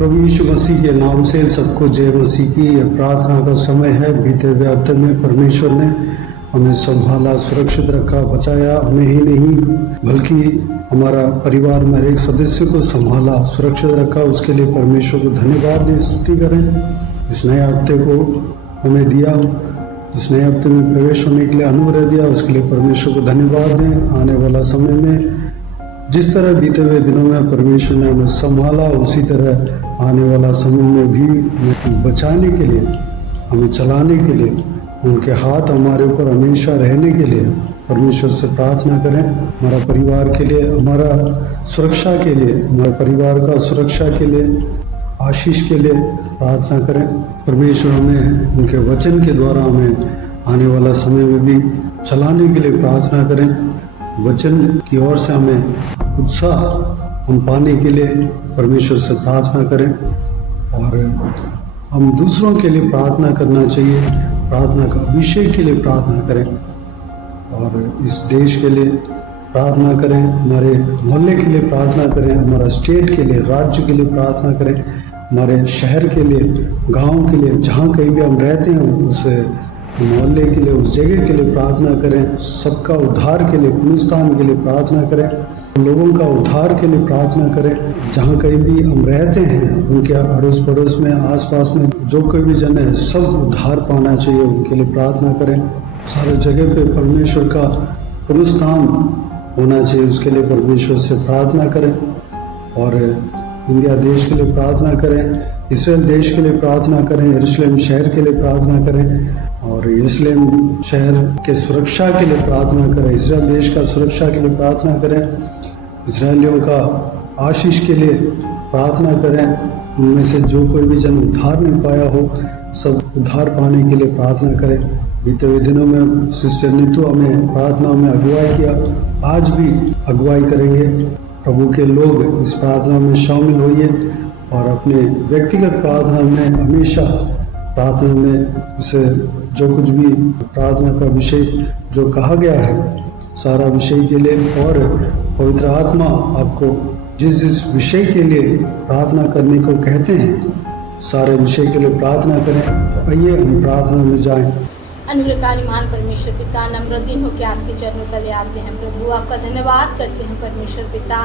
प्रभु यीशु मसीह के नाम से सबको जय मसीह की। यह प्रार्थना का समय है। बीते हुए हफ्ते में परमेश्वर ने हमें संभाला, सुरक्षित रखा, बचाया। हमें ही नहीं बल्कि हमारा परिवार में हर एक सदस्य को संभाला, सुरक्षित रखा। उसके लिए परमेश्वर को धन्यवाद दें, स्तुति करें। इस नए हफ्ते को हमें दिया, इस नए हफ्ते में प्रवेश होने के लिए अनुग्रह दिया, उसके लिए परमेश्वर को धन्यवाद दें। आने वाला समय में जिस तरह बीते हुए दिनों में परमेश्वर ने हमें संभाला, उसी तरह आने वाला समय में भी हमें बचाने के लिए, हमें चलाने के लिए, उनके हाथ हमारे ऊपर हमेशा रहने के लिए परमेश्वर से प्रार्थना करें। हमारा परिवार के लिए, हमारा सुरक्षा के लिए, हमारे परिवार का सुरक्षा के लिए, आशीष के लिए प्रार्थना करें। परमेश्वर हमें उनके वचन के द्वारा हमें आने वाला समय में भी चलाने के लिए प्रार्थना करें। वचन की ओर से हमें उत्साह हम पाने के लिए परमेश्वर से प्रार्थना करें। और हम दूसरों के लिए प्रार्थना करना चाहिए, प्रार्थना का अभिषेक के लिए प्रार्थना करें। और इस देश के लिए प्रार्थना करें, हमारे मोहल्ले के लिए प्रार्थना करें, हमारा स्टेट के लिए, राज्य के लिए प्रार्थना करें, हमारे शहर के लिए, गांव के लिए, जहाँ कहीं भी हम रहते हैं उस मोहल्ले के लिए, उस जगह के लिए प्रार्थना करें। सबका उद्धार के लिए, हिंदुस्तान के लिए प्रार्थना करें, लोगों का उद्धार के लिए प्रार्थना करें। जहाँ कहीं भी हम रहते हैं उनके अड़ोस पड़ोस में, आसपास में जो कोई भी जन है, सब उद्धार पाना चाहिए, उनके लिए प्रार्थना करें। सारे जगह पे परमेश्वर का पुनरुत्थान होना चाहिए, उसके लिए परमेश्वर से प्रार्थना करें। और इंडिया देश के लिए प्रार्थना करें, इस्राएल देश के लिए प्रार्थना करें, यरूशलेम शहर के लिए प्रार्थना करें और यरूशलेम शहर के सुरक्षा के लिए प्रार्थना करें, इस्राएल देश का सुरक्षा के लिए प्रार्थना करें, इस्राएलियों का आशीष के लिए प्रार्थना करें। उनमें से जो कोई भी जन उद्धार नहीं पाया हो, सब उद्धार पाने के लिए प्रार्थना करें। बीते हुए दिनों में सिस्टर नीतू हमें प्रार्थना में अगुवाई किया, आज भी अगुवाई करेंगे। प्रभु के लोग इस प्रार्थना में शामिल होइए और अपने व्यक्तिगत प्रार्थना में हमेशा प्रार्थना में इसे जो कुछ भी प्रार्थना का विषय जो कहा गया है, सारा विषय के लिए और पवित्र आत्मा आपको जिस जिस विषय के लिए प्रार्थना करने को कहते हैं, सारे विषय के लिए प्रार्थना करें। तो आइए हम प्रार्थना में जाएं। अनुग्रहकारी महान परमेश्वर पिता, नम्र दिन होकर आपके चरणों तले आते हैं प्रभु। आपका धन्यवाद करते हैं परमेश्वर पिता,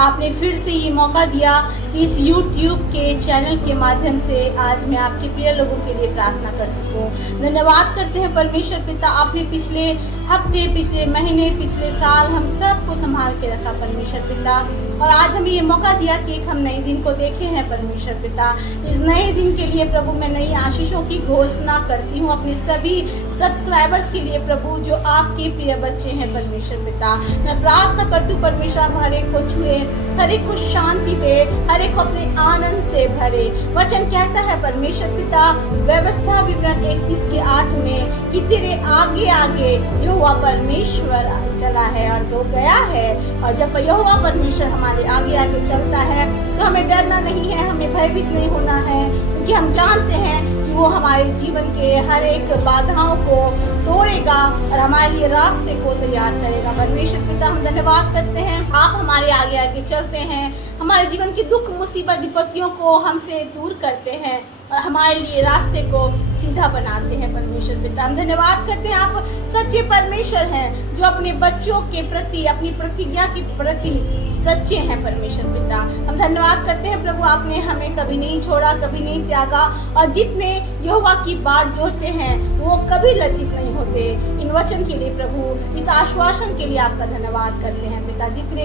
आपने फिर से ये मौका दिया कि इस YouTube के चैनल के माध्यम से आज मैं आपके प्रिय लोगों के लिए प्रार्थना कर सकूं। धन्यवाद करते हैं परमेश्वर पिता, आपने पिछले हफ्ते, पिछले महीने, पिछले साल हम सबको संभाल के रखा परमेश्वर पिता, और आज हमें ये मौका दिया कि एक हम नए दिन को देखे हैं परमेश्वर पिता। इस नए दिन के लिए प्रभु मैं नई आशीषों की घोषणा करती हूँ अपने सभी सब्सक्राइबर्स के लिए प्रभु, जो आपके प्रिय बच्चे हैं परमेश्वर पिता। मैं प्रार्थना करती हूँ परमेश्वर, आप हर एक को छुए, हर एक को शांति दे, हर एक को अपने आनंद से भरे। वचन कहता है परमेश्वर पिता, व्यवस्था विवरण 31:8 में कि तेरे आगे आगे यहोवा परमेश्वर चला है और वो गया है। और जब यहोवा परमेश्वर हमारे आगे आगे चलता है तो हमें डरना नहीं है, हमें भयभीत नहीं होना है, क्योंकि हम जानते हैं कि वो हमारे जीवन के हर एक बाधाओं को तोड़ेगा और हमारे लिए रास्ते को तैयार करेगा। परमेश्वर पिता, हम धन्यवाद करते हैं, आप हमारे आगे आगे चलते हैं, हमारे जीवन की दुख मुसीबत विपत्तियों को हमसे दूर करते हैं और हमारे लिए रास्ते को सीधा बनाते हैं परमेश्वर पिता। हम धन्यवाद करते हैं, आप सच्चे परमेश्वर हैं जो अपने बच्चों के प्रति, अपनी प्रतिज्ञा के प्रति सच्चे हैं परमेश्वर पिता। हम धन्यवाद करते हैं प्रभु, आपने हमें कभी नहीं छोड़ा, कभी नहीं त्यागा, और जितने यहोवा की बाट जोहते हैं वो कभी लज्जित नहीं होते। इन वचन के लिए प्रभु, इस आश्वासन के लिए आपका धन्यवाद करते हैं पिता। जितने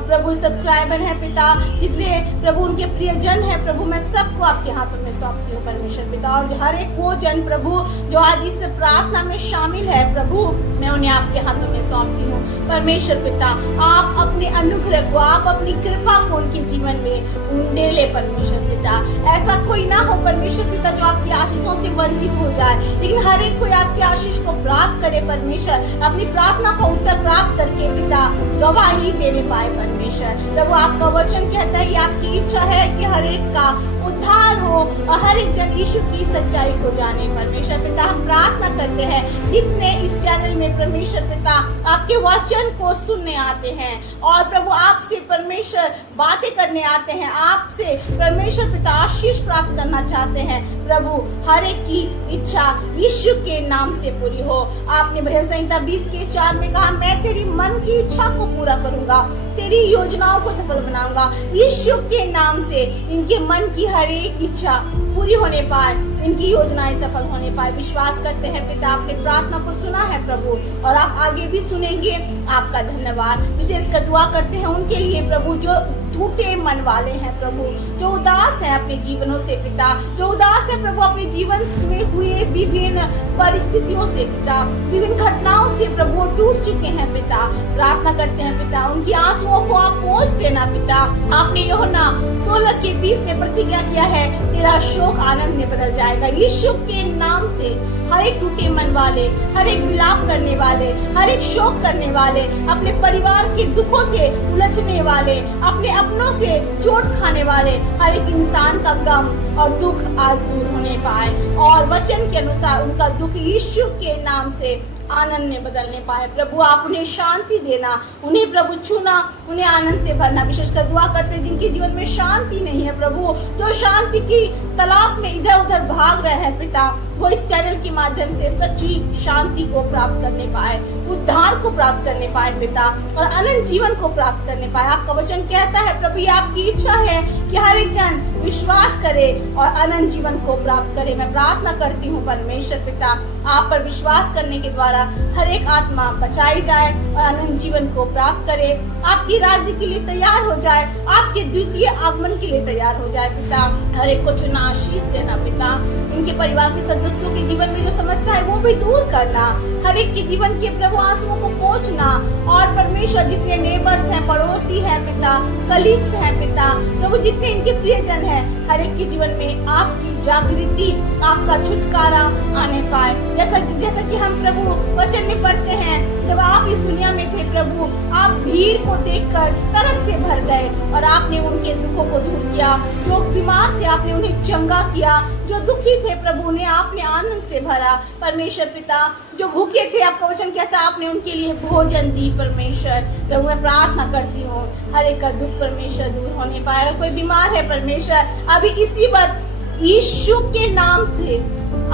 प्रभु सब्सक्राइबर हैं पिता, जितने प्रभु उनके प्रियजन हैं प्रभु, मैं सबको आपके हाथों में सौंपती हूँ परमेश्वर पिता। और हर एक वो जन प्रभु जो आज इस प्रार्थना में शामिल है प्रभु, मैं उन्हें आपके हाथों में सौंपती हूँ परमेश्वर पिता। आप अपने अनुग्रह को, आप अपनी कृपा को उनके जीवन में दे ले परमेश्वर पिता। ऐसा कोई ना हो परमेश्वर पिता जो आपकी आशीषों से वंचित हो जाए, लेकिन हर एक कोई आपकी आशीष को प्राप्त करे परमेश्वर, अपनी प्रार्थना का उत्तर प्राप्त करके पिता गवाही देने पाए परमेश्वर। प्रभु, आपका वचन कहता है कि आपकी इच्छा है कि हर एक का उद्धार हो और हर एक जन यीशु की सच्चाई को जाने। परमेश्वर पिता हम प्रार्थना करते हैं जितने इस चैनल में परमेश्वर पिता आपके वचन को सुनने आते हैं और प्रभु आपसे परमेश्वर बातें करने आते हैं, आपसे परमेश्वर पिता आशीष प्राप्त करना चाहते हैं, प्रभु हर एक की इच्छा यीशु के नाम से पूरी हो। आपने भजन संहिता 20:4 में कहा, मैं तेरी मन की इच्छा को पूरा करूंगा, तेरी योजनाओं को सफल बनाऊंगा। यीशु के नाम से इनके मन की हर एक इच्छा पूरी होने पाए, इनकी योजनाएं सफल होने पाए। विश्वास करते हैं पिता आपने प्रार्थना को सुना है प्रभु और आप आगे भी सुनेंगे। आपका धन्यवाद। विशेषकर दुआ करते हैं उनके लिए प्रभु जो टूटे मन वाले हैं प्रभु, जो उदास है अपने जीवनों से पिता, जो उदास है प्रभु अपने जीवन में हुए विभिन्न परिस्थितियों से पिता, विभिन्न घटनाओं से प्रभु टूट चुके हैं पिता। प्रार्थना करते हैं पिता उनकी आंसुओं को आप पोंछ देना पिता। आपने यूहन्ना 16:20 में प्रतिज्ञा किया है, तेरा शोक आनंद में बदल जाएगा। यीशु के नाम से हर एक टूटे मन वाले, हर एक विलाप करने वाले, हर एक शोक करने वाले, अपने परिवार के दुखों से उलझने वाले, अपने अपनों से चोट खाने वाले हर एक इंसान का गम और दुख आज दूर होने पाए और वचन के अनुसार उनका दुख यीशु के नाम से आनंद में बदलने पाए। प्रभु आप उन्हें शांति देना, उन्हें प्रभु छूना, उन्हें आनंद से भरना। विशेषकर दुआ करते हैं जिनके जीवन में शांति नहीं है प्रभु, जो शांति की तलाश में इधर उधर भाग रहे हैं पिता, वो इस चैनल के माध्यम से सच्ची शांति को प्राप्त करने पाए, उद्धार को प्राप्त करने पाए पिता और अनंत जीवन को प्राप्त करने पाए। आपका वचन कहता है प्रभु ये आपकी इच्छा है कि हर एक जन विश्वास करे और अनंत जीवन को प्राप्त करे। मैं प्रार्थना करती हूँ परमेश्वर पिता आप पर विश्वास करने के द्वारा हर एक आत्मा बचाई जाए और अनंत जीवन को प्राप्त करे, आपकी राज्य के लिए तैयार हो जाए, आपके द्वितीय आगमन के लिए तैयार हो जाए पिता। हर एक को चुना आशीष देना पिता, उनके परिवार के सदस्यों के जीवन में जो समस्या है वो भी दूर करना, हर एक के जीवन के प्रभु आंसुओं को पोंछना और परमेश्वर जितने नेबर्स हैं, पड़ोसी हैं पिता, कलीग्स हैं पिता, प्रभु जितने इनके प्रियजन हैं, हर एक के जीवन में आपकी जागृति, आपका छुटकारा आने पाए। जैसा कि हम प्रभु वचन में पढ़ते हैं, जब आप इस दुनिया में थे प्रभु, आप भीड़ को देखकर तरस से भर गए और आपने उनके दुखों को दूर किया। जो बीमार थे आपने उन्हें चंगा किया, जो दुखी थे प्रभु उन्हें आपने आनंद से भरा। परमेश्वर पिता जो भूखे थे आपका वचन कहता आपने उनके लिए भोजन दी। परमेश्वर प्रभु मैं प्रार्थना करती हूँ हर एक का दुख परमेश्वर दूर होने पाए। अगर कोई बीमार है परमेश्वर अभी इसी वक्त यीशु के नाम से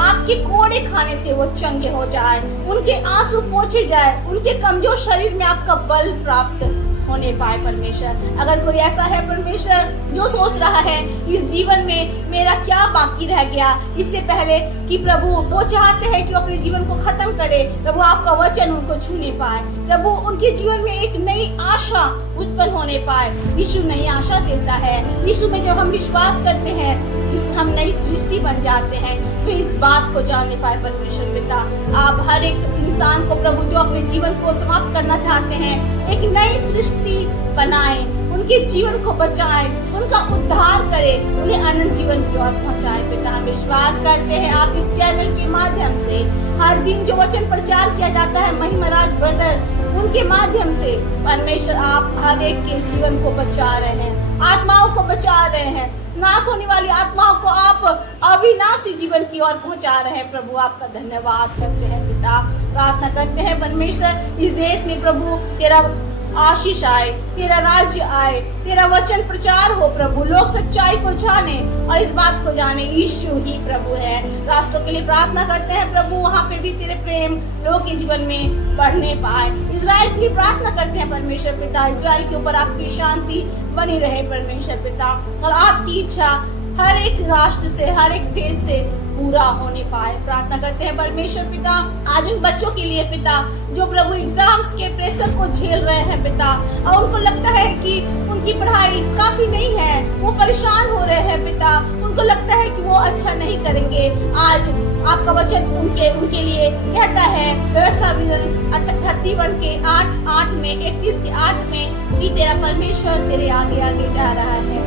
आपके कोड़े खाने से वो चंगे हो जाए, उनके आंसू पोंछे जाए, उनके कमजोर शरीर में आपका बल प्राप्त होने पाए। परमेश्वर अगर कोई ऐसा है परमेश्वर जो सोच रहा है इस जीवन में मेरा क्या बाकी रह गया, इससे पहले कि प्रभु वो चाहते हैं कि वो अपने जीवन को खत्म करे, प्रभु आपका वचन उनको छूने पाए, प्रभु उनके जीवन में एक नई आशा उत्पन्न होने पाए। यीशु नई आशा देता है। यीशु में जब हम विश्वास करते हैं हम नई सृष्टि बन जाते हैं। तो इस बात को जानने पाए परमेश्वर पिता आप हर एक इंसान को प्रभु जो अपने जीवन को समाप्त करना चाहते हैं एक नई सृष्टि बनाए, उनके जीवन को बचाए, उनका उद्धार करे, उन्हें अनंत जीवन की ओर पहुंचाए। पिता हम विश्वास करते हैं आप इस चैनल के माध्यम से हर दिन जो वचन प्रचार किया जाता है महिमाराज ब्रदर उनके माध्यम से परमेश्वर आप हर एक के जीवन को बचा रहे हैं, आत्माओं को बचा रहे हैं, नाश होने वाली आत्माओं को आप अविनाशी जीवन की ओर पहुंचा रहे हैं। प्रभु आपका धन्यवाद करते हैं पिता। प्रार्थना करते हैं परमेश्वर इस देश में प्रभु तेरा आशीष आए, तेरा राज्य आए, तेरा वचन प्रचार हो प्रभु, लोग सच्चाई को जाने और इस बात को जाने यीशु ही प्रभु है। राष्ट्रों के लिए प्रार्थना करते हैं प्रभु वहाँ पे भी तेरे प्रेम लोगों के जीवन में बढ़ने पाए। इजराइल के लिए प्रार्थना करते हैं परमेश्वर पिता, इजराइल के ऊपर आपकी शांति बनी रहे परमेश्वर पिता और आपकी इच्छा हर एक राष्ट्र से हर एक देश से पूरा होने पाए। प्रार्थना करते हैं परमेश्वर पिता आज उन बच्चों के लिए पिता जो प्रभु एग्जाम्स के प्रेशर को झेल रहे हैं पिता और उनको लगता है कि उनकी पढ़ाई काफी नहीं है, वो परेशान हो रहे हैं पिता, उनको लगता है कि वो अच्छा नहीं करेंगे। आज आपका वचन उनके लिए कहता है व्यवस्था 31 के 8 में 31 के 8 में कि तेरा परमेश्वर तेरे आगे आगे जा रहा है,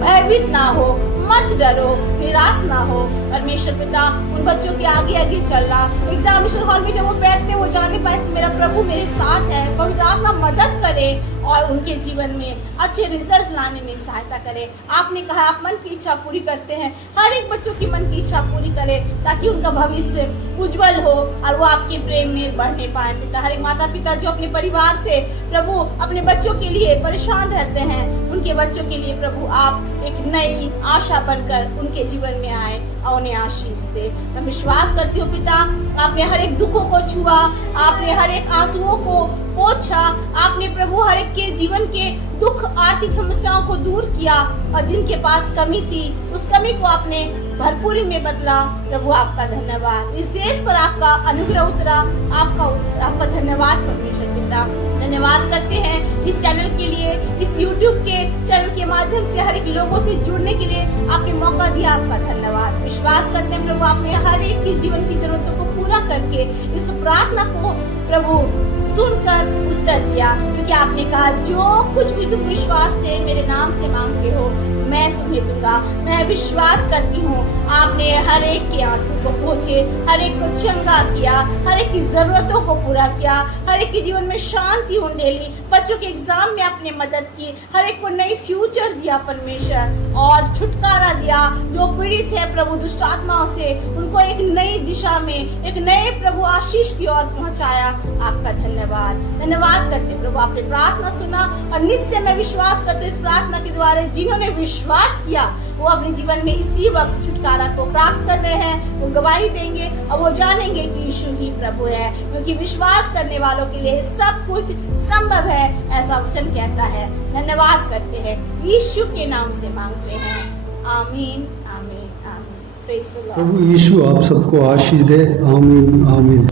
भयभीत ना हो, मत डरो, निराश ना हो। परमेश्वर पिता उन बच्चों के आगे आगे चलना, एग्जामिनेशन हॉल में जब वो बैठते वो जाने पाए कि मेरा प्रभु मेरे साथ है। पवित्र आत्मा मदद करे और उनके जीवन में अच्छे रिजल्ट लाने में सहायता करे। आपने कहा आप मन की इच्छा पूरी करते हैं, हर एक बच्चों की मन की इच्छा पूरी करे ताकि उनका भविष्य उज्जवल हो और वो आपके प्रेम में बढ़ने पाए। पिता हर एक माता पिता जो अपने परिवार से प्रभु अपने बच्चों के लिए परेशान रहते हैं, उनके बच्चों के लिए प्रभु आप एक नई आशा बनकर उनके जीवन में आए और उन्हें आशीष दे। मैं विश्वास करती हूँ पिता आपने हर एक दुखों को छुआ, आपने हर एक आंसुओं को पोंछा, आपने प्रभु हर एक के जीवन के दुख आर्थिक समस्याओं को दूर किया और जिनके पास कमी थी उस कमी को आपने भरपूरी में बदला। प्रभु आपका धन्यवाद। इस देश पर आपका अनुग्रह उतरा, आपका धन्यवाद परमेश्वर पिता। धन्यवाद करते हैं इस चैनल के लिए, इस YouTube के चैनल के माध्यम से हर एक लोगों से जुड़ने के लिए आपने मौका दिया, आपका धन्यवाद। विश्वास करते हैं प्रभु आपने हर एक की जीवन की जरूरतों को पूरा करके इस प्रार्थना को प्रभु सुनकर उत्तर दिया, क्योंकि आपने कहा जो कुछ भी तुम विश्वास से मेरे नाम से मांगते हो मैं तुम्हें दूंगा। मैं विश्वास करती हूँ आपने हर एक के आंसू को पोंछे, हर एक को चंगा किया, हर एक की जरूरतों को पूरा किया, हर एक के जीवन में शांति उंडेली, बच्चों के एग्जाम में आपने मदद की, हर एक को नई फ्यूचर दिया परमेश्वर और छुटकारा दिया। जो पीड़ित है प्रभु दुष्ट आत्माओं से उनको एक नई दिशा में एक नए प्रभु आशीष की ओर पहुंचाया। आपका धन्यवाद। धन्यवाद करते प्रभु आपने प्रार्थना सुना और निश्चय मैं विश्वास करते इस प्रार्थना के द्वारा जिन्होंने विश्वास किया वो अपने जीवन में इसी वक्त छुटकारा को प्राप्त कर रहे हैं। वो गवाही देंगे और वो जानेंगे कि यीशु ही प्रभु है, क्योंकि विश्वास करने वालों के लिए सब कुछ संभव है, ऐसा वचन कहता है। धन्यवाद करते हैं, यीशु के नाम से मांगते हैं, आमीन आमीन आमीन। Praise the lord. प्रभु यीशु आप सबको आशीष दे। आमीन आमीन।